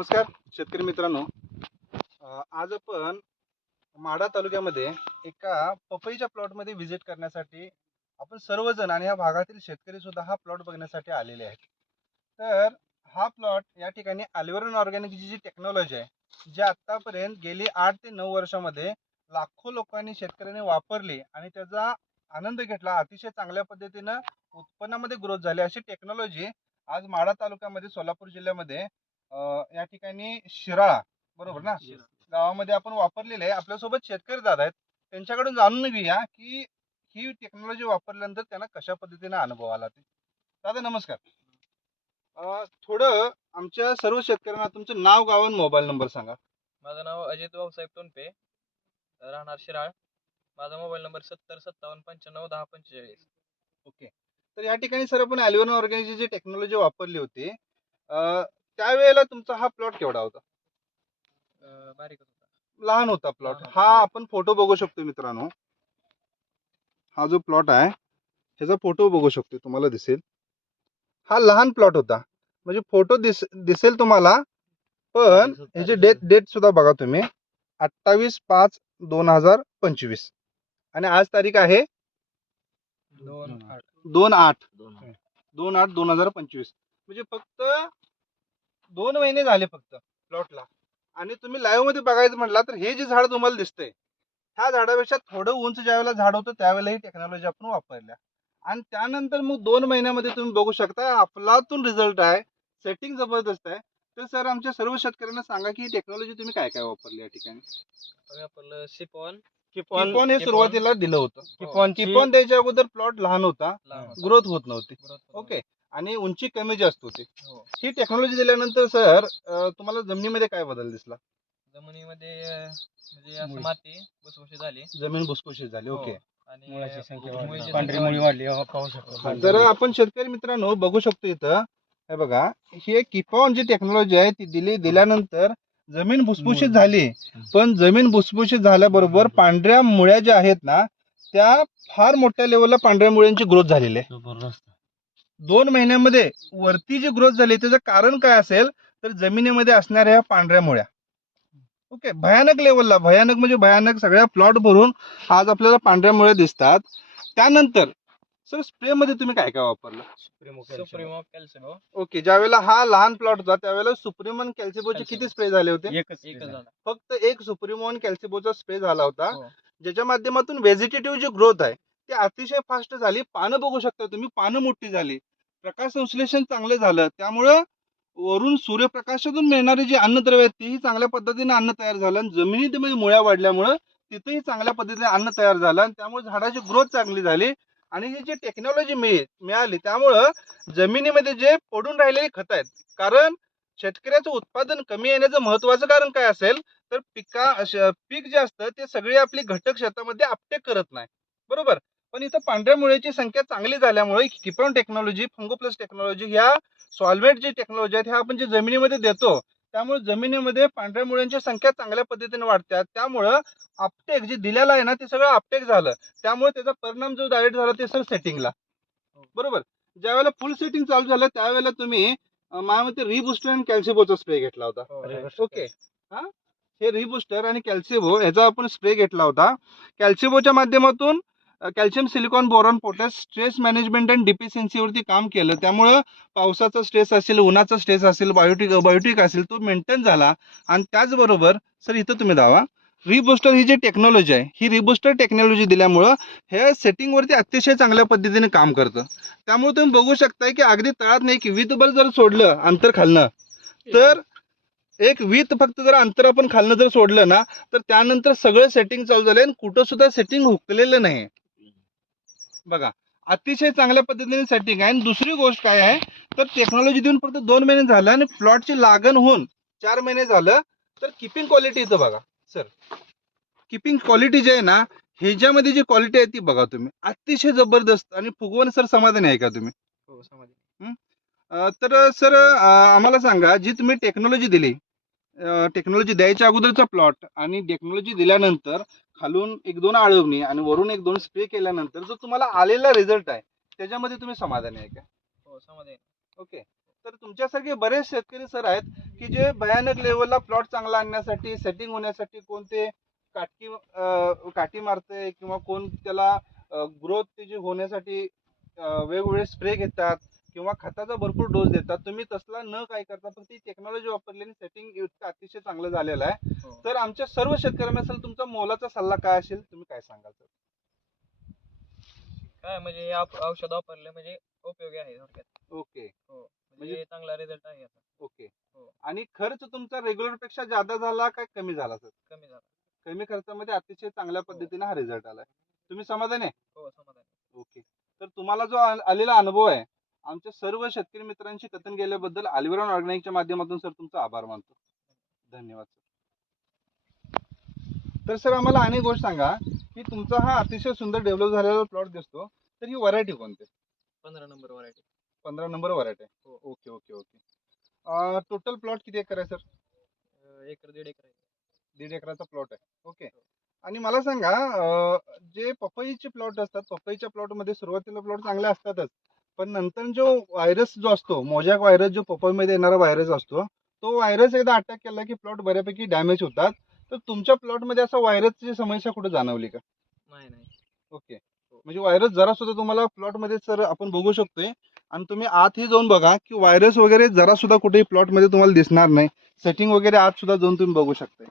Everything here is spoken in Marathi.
नमस्कार शेतकरी मित्रांनो. आज आपण माढा तालुक्यामध्ये एका पपईच्या प्लॉटमध्ये व्हिजिट करण्यासाठी आपण सर्वजण आणि या भागातील शेतकरी सुद्धा हा प्लॉट बघण्यासाठी आलेले आहेत. तर हा प्लॉट या ठिकाणी अल्वेरन ऑर्गॅनिकची जी टेक्नॉलॉजी आहे जी आत्तापर्यंत गेली आठ ते नऊ वर्षामध्ये लाखो लोकांनी शेतकऱ्यांनी वापरली आणि त्याचा आनंद घेतला अतिशय चांगल्या पद्धतीनं उत्पन्नामध्ये ग्रोथ झाली. अशी टेक्नॉलॉजी आज माडा तालुक्यामध्ये सोलापूर जिल्ह्यामध्ये या ठिकाणी शिराळा बरोबर ना? गावामध्ये आपण वापरलेले आहे. आपल्यासोबत शेतकरी दादा आहेत. त्यांच्याकडून जाणून घेऊया की ही टेक्नॉलॉजी वापरल्यानंतर त्यांना कशा पद्धतीने अनुभव आला ते. दादा नमस्कार. थोडं आमच्या सर्व शेतकऱ्यांना तुमचं नाव गाव आणि मोबाईल नंबर सांगा. माझं नाव अजित भाऊसाहेब तोंडपे राहणार शिराळ. माझा मोबाईल नंबर सत्तर सत्तावन्न पंच्याण्णव दहा पंचेचाळीस. ओके. तर या ठिकाणी सर आपण ॲल्युअन ऑर्गॅनिकची जी टेक्नॉलॉजी वापरली होती अं, त्यावेळेला तुमचा हा प्लॉट केवढा होता? अं, बारीकच होता. लहान होता प्लॉट. लहान हा. आपण फोटो बघू शकतो मित्रांनो. हा जो प्लॉट आहे ह्याचा फोटो बघू शकतो तुम्हाला दिसेल. हा लहान प्लॉट होता. म्हणजे फोटो दिस दिसेल तुम्हाला पण ह्याची डेट डेट सुद्धा बघा तुम्ही. अठ्ठावीस पाच दोन हजार पंचवीस. आणि आज तारीख आहे? दोन आठ. दोन आठ. दोन दोन आठ दोन हजार पंचवीस. म्हणजे फक्त दोन महिने झाले फक्त प्लॉटला. आणि तुम्ही लाईव्हमध्ये बघायचं म्हटलं तर हे जे झाड तुम्हाला दिसतंय ह्या झाडापेक्षा थोडं उंच ज्यावेळेला झाड होतं त्यावेळेला ही टेक्नॉलॉजी आपण वापरल्या. आणि त्यानंतर मग दोन महिन्यामध्ये तुम्ही बघू शकता अफलातून रिझल्ट आहे सेटिंग जबरदस्त आहे. तर सर आमच्या सर्व शेतकऱ्यांना सांगा की ही टेक्नॉलॉजी तुम्ही काय काय वापरली या ठिकाणी? सिपॉन किपॉन हे किपॉन- सुरुवातीला दिलं होतं. किपॉनची- किपॉन द्यायच्या अगोदर प्लॉट लहान होता. ग्रोथ होत. नव्हती. ओके आणि उंची कमी जास्त होती हो. ही टेक्नॉलॉजी दिल्यानंतर सर तुम्हाला जमिनीमध्ये काय बदल दिसला? जमिनीमध्ये म्हणजे असं माती भुसभुशीत झाली. जमीन भुसभुशीत झाली हो. ओके. आणि मुळाची संख्या मुळीची वाढली. संख्या पांढरी मुळी वाढली हो, पाहू शकतो. तर आपण शेतकरी मित्रांनो बघू शकतो इथं हे बघा ही एक किपॉन जी टेक्नॉलॉजी आहे ती दिली दिल्यानंतर जमीन भुसभुशीत मुळी. झाली. पण जमीन भुसभुशीत झाल्याबरोबर पांढऱ्या मुळ्या ज्या आहेत ना त्या फार मोठ्या लेवलला पांढऱ्या मुळ्यांची ग्रोथ झालेली आहे. जबरदस्त. दोन महिन्यामध्ये वरती जी ग्रोथ झाली त्याचं कारण काय असेल तर जमिनीमध्ये असणाऱ्या ह्या पांढऱ्या मुळ्या. ओके भयानक लेवलला भयानक म्हणजे भयानक सगळ्या प्लॉट भरून आज आपल्याला पांढऱ्या मुळ्या दिसतात. त्यानंतर सर स्प्रे मध्ये तुम्ही काय काय वापरलं? सुप्रिमो कॅल्सिनो ओके ज्यावेळेला हा लहान प्लॉट होता त्यावेळेला सुप्रिमन कॅल्सिबोचे किती कॅल्सिबो. स्प्रे झाले होते? एकच एकच झाला. झाला फक्त एक सुप्रिमोन कॅल्सिबोचा स्प्रे झाला होता. हो. ज्याच्या माध्यमातून व्हेजिटेटिव्ह जी ग्रोथ आहे ती अतिशय फास्ट झाली. पानं बघू शकता तुम्ही पानं मोठी झाली. प्रकाश संश्लेषण चांगलं झालं. त्यामुळं वरून सूर्यप्रकाशातून मिळणारे जे अन्नद्रव्य आहेत तेही चांगल्या पद्धतीने अन्न तयार झालं आणि जमिनीमध्ये म्हणजे मुळ्या वाढल्यामुळं तिथेही चांगल्या पद्धतीने अन्न तयार झालं आणि त्यामुळे झाडाची ग्रोथ चांगली झाली आणि ही जी टेक्नॉलॉजी मिळाली त्यामुळं जमिनीमध्ये जे पडून राहिलेली खत आहेत कारण शेतकऱ्याचं उत्पादन कमी येण्याचं महत्वाचं कारण काय असेल तर पिका पीक जे असतं ते सगळे आपली घटक शेतामध्ये आपटेक करत नाही. बरोबर? पण इथं पांढऱ्या मुळ्याची संख्या चांगली झाल्यामुळे किपॉन टेक्नॉलॉजी फंगोप्लस टेक्नॉलॉजी ह्या सॉल्वेट जी टेक्नॉलॉजी आहेत ह्या आपण जे जमिनीमध्ये देतो त्यामुळे जमिनीमध्ये पांढऱ्या मुळ्यांची संख्या चांगल्या पद्धतीने वाढतात. त्यामुळं आपटेक जे दिलेलं आहे ना ते सगळं आपटेक झालं. त्यामुळे त्याचा परिणाम जो डायरेक्ट झाला ते सर सेटिंगला बरोबर? ज्यावेळेला फुल सेटिंग चालू झालं त्यावेळेला तुम्ही माझ्या मते रिबुस्टर आणि कॅल्सिबोचा स्प्रे घेतला होता. हो. ओके हा? हे रिबुस्टर आणि कॅल्सिबो ह्याचा आपण स्प्रे घेतला होता. कॅल्सिबोच्या माध्यमातून calcium silicon boron potash stress management and डिफिशियन्सीवरती काम केलं. त्यामुळं पावसाचा स्ट्रेस असेल उन्हाचा स्ट्रेस असेल बायोटिक बायोटिक असेल तो मेंटेन झाला. आणि त्याचबरोबर सर इथं तुम्ही दावा रिबुस्टर ही जी टेक्नॉलॉजी आहे ही रिबुस्टर टेक्नॉलॉजी दिल्यामुळं हे सेटिंगवरती अतिशय चांगल्या पद्धतीने काम करतं. त्यामुळे तुम्ही बघू शकताय की अगदी तळात नाही की वितबल जर सोडलं अंतर खालनं तर एक वीत फक्त जर अंतर आपण खालनं जर सोडलं ना तर त्यानंतर सगळं सेटिंग चालू झालं आणि कुठं सुद्धा सेटिंग हुकलेलं नाही. बघा अतिशय चांगल्या पद्धतीने सेटिंग आहे. आणि दुसरी गोष्ट काय आहे तर टेक्नॉलॉजी देऊन फक्त दोन महिने झालं आणि प्लॉटची लागण होऊन चार महिने झालं तर किपिंग क्वालिटी इथं बघा सर किपिंग क्वालिटी जी आहे ना ह्याच्यामध्ये जी क्वालिटी आहे ती बघा तुम्ही. अतिशय जबरदस्त आणि फुगवण सर समाधानी आहे का तुम्ही? हो तर सर आम्हाला सांगा जी तुम्ही टेक्नॉलॉजी दिली टेक्नॉलॉजी द्यायच्या अगोदरचा प्लॉट आणि टेक्नॉलॉजी दिल्यानंतर खालून एक दोन आळवणी आणि वरून एक दोन स्प्रे केल्यानंतर जो तुम्हाला आलेला रिझल्ट आहे त्याच्यामध्ये तुम्ही समाधानी आहे का? हो समाधी ओके. तर तुमच्यासारखे बरेच शेतकरी सर आहेत की जे भयानक लेवलला प्लॉट चांगला आणण्यासाठी सेटिंग होण्यासाठी कोणते काटकी काठी मारते किंवा कोण त्याला ग्रोथ त्याची होण्यासाठी वेगवेगळे स्प्रे घेतात किंवा खताचा भरपूर डोस देतात. तुम्ही तसला न काय करता फक्त ही टेक्नॉलॉजी वापरल्याने सेटिंग इतकं अतिशय चांगलं झालेलं आहे. हो. तर आमच्या सर्व शेतकऱ्यांना असेल तुमचा मोलाचा सल्ला काय असेल तुम्ही काय सांगाल सर? काय म्हणजे हे औ- औषध वापरले म्हणजे उपयोगी आहे थोडक्यात. ओके. म्हणजे म्हणजे- चांगला रिझल्ट आहे ओके. हो. आणि खर्च तुमचा रेग्युलरपेक्षा जादा झाला काय कमी झाला सर? कमी झाला. कमी खर्चामध्ये अतिशय चांगल्या पद्धतीने हा रिझल्ट आलाय. तुम्ही समाधान आहे? हो समाधान ओके. तर तुम्हाला जो आ- आलेला अनुभव आहे आमच्या सर्व शेतकरी मित्रांशी कथन केल्याबद्दल अलिवरॉन ऑर्गॅनिकच्या माध्यमातून सर तुमचा आभार मानतो. धन्यवाद सर. तर सर आम्हाला आणि गोष्ट सांगा की तुमचा हा अतिशय सुंदर डेव्हलप झालेला प्लॉट दिसतो. तर ही व्हरायटी कोणती? पंधरा नंबर व्हरायटी पंधरा नंबर व्हरायटी आहे हो. Okay okay okay. Total plot किती एकर आहे सर? एकर दीड एकर आहे. दीड एकराचा प्लॉट आहे. ओके. आणि मला सांगा जे पपईचे प्लॉट असतात पपईच्या प्लॉटमध्ये सुरुवातीला प्लॉट चांगले असतातच पण नंतर जो व्हायरस जो असतो मोजॅक व्हायरस जो पपईमध्ये येणारा व्हायरस असतो तो व्हायरस एकदा अटॅक केला की प्लॉट बऱ्यापैकी डॅमेज होतात. तर तुमच्या प्लॉटमध्ये असं व्हायरसची समस्या कुठे जाणवली का? नाही नाही. ओके. म्हणजे व्हायरस जरा सुद्धा तुम्हाला प्लॉटमध्ये सर आपण बघू शकतोय. आणि तुम्ही आतही जाऊन बघा की व्हायरस वगैरे जरा सुद्धा कुठेही प्लॉटमध्ये तुम्हाला दिसणार नाही. सेटिंग वगैरे आत सुद्धा जाऊन तुम्ही बघू शकताय.